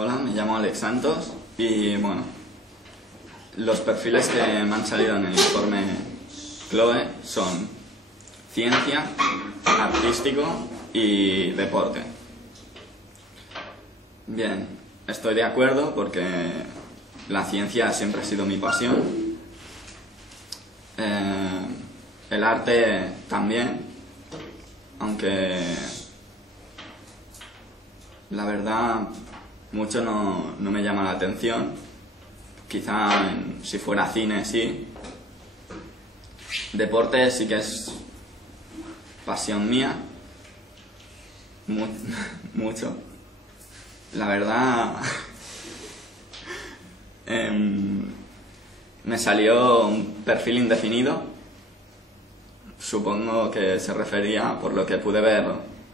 Hola, me llamo Alex Santos y bueno, los perfiles que me han salido en el informe CLOE son ciencia, artístico y deporte. Bien, estoy de acuerdo porque la ciencia siempre ha sido mi pasión. El arte también, aunque la verdad mucho no me llama la atención. Quizá si fuera cine sí. Deporte sí que es pasión mía. Mucho. La verdad me salió un perfil indefinido. Supongo que se refería, por lo que pude ver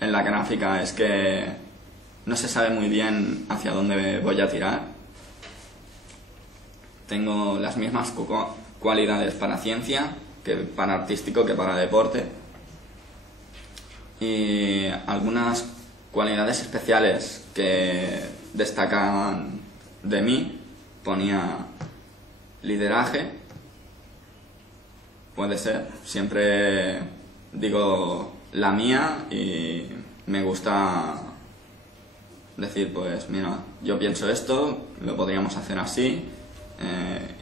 en la gráfica, es que no se sabe muy bien hacia dónde voy a tirar. Tengo las mismas cualidades para ciencia, que para artístico, que para deporte. Y algunas cualidades especiales que destacaban de mí, ponía lideraje, puede ser. Siempre digo la mía y me gusta decir, pues mira, yo pienso esto, lo podríamos hacer así,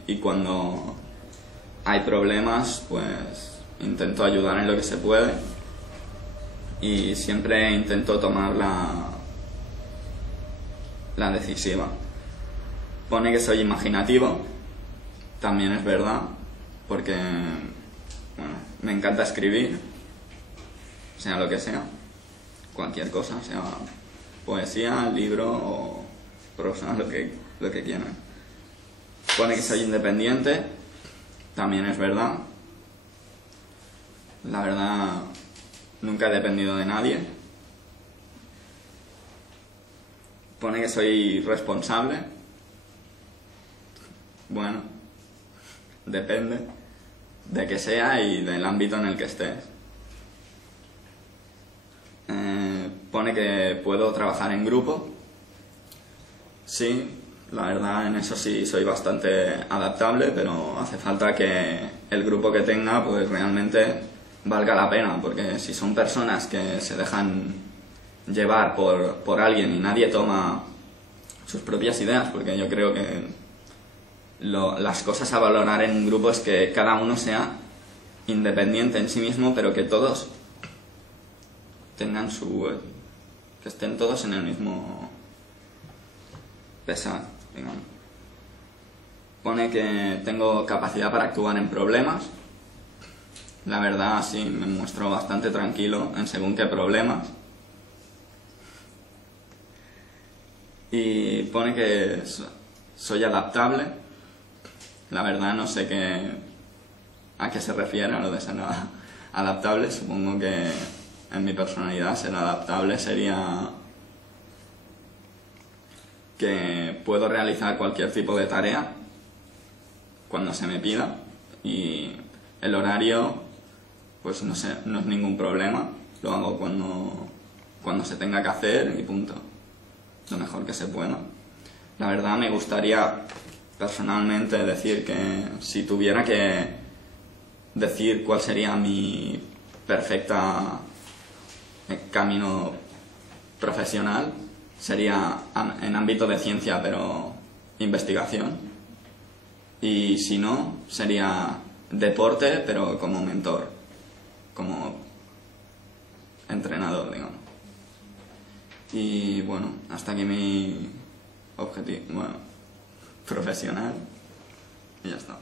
y cuando hay problemas, pues intento ayudar en lo que se puede y siempre intento tomar la decisiva. Pone que soy imaginativo, también es verdad, porque bueno, me encanta escribir, sea lo que sea, cualquier cosa, sea poesía, libro o prosa, lo que quieran. Pone que soy independiente, también es verdad. La verdad, nunca he dependido de nadie. Pone que soy responsable. Bueno, depende de que sea y del ámbito en el que estés. Pone que puedo trabajar en grupo. Sí, la verdad en eso sí soy bastante adaptable, pero hace falta que el grupo que tenga pues realmente valga la pena, porque si son personas que se dejan llevar por alguien y nadie toma sus propias ideas, porque yo creo que las cosas a valorar en un grupo es que cada uno sea independiente en sí mismo, pero que todos tengan que estén todos en el mismo pesar, digamos. Pone que tengo capacidad para actuar en problemas. La verdad sí, me muestro bastante tranquilo en según qué problemas. Y pone que soy adaptable. La verdad no sé a qué se refiere a lo de ser adaptable. Supongo que en mi personalidad ser adaptable sería que puedo realizar cualquier tipo de tarea cuando se me pida, y el horario pues no es ningún problema, lo hago cuando se tenga que hacer y punto, lo mejor que se pueda. La verdad me gustaría personalmente decir que si tuviera que decir cuál sería mi perfecta camino profesional, sería en ámbito de ciencia, pero investigación. Y si no, sería deporte, pero como mentor, como entrenador, digamos. Y bueno, hasta aquí mi objetivo, profesional, y ya está.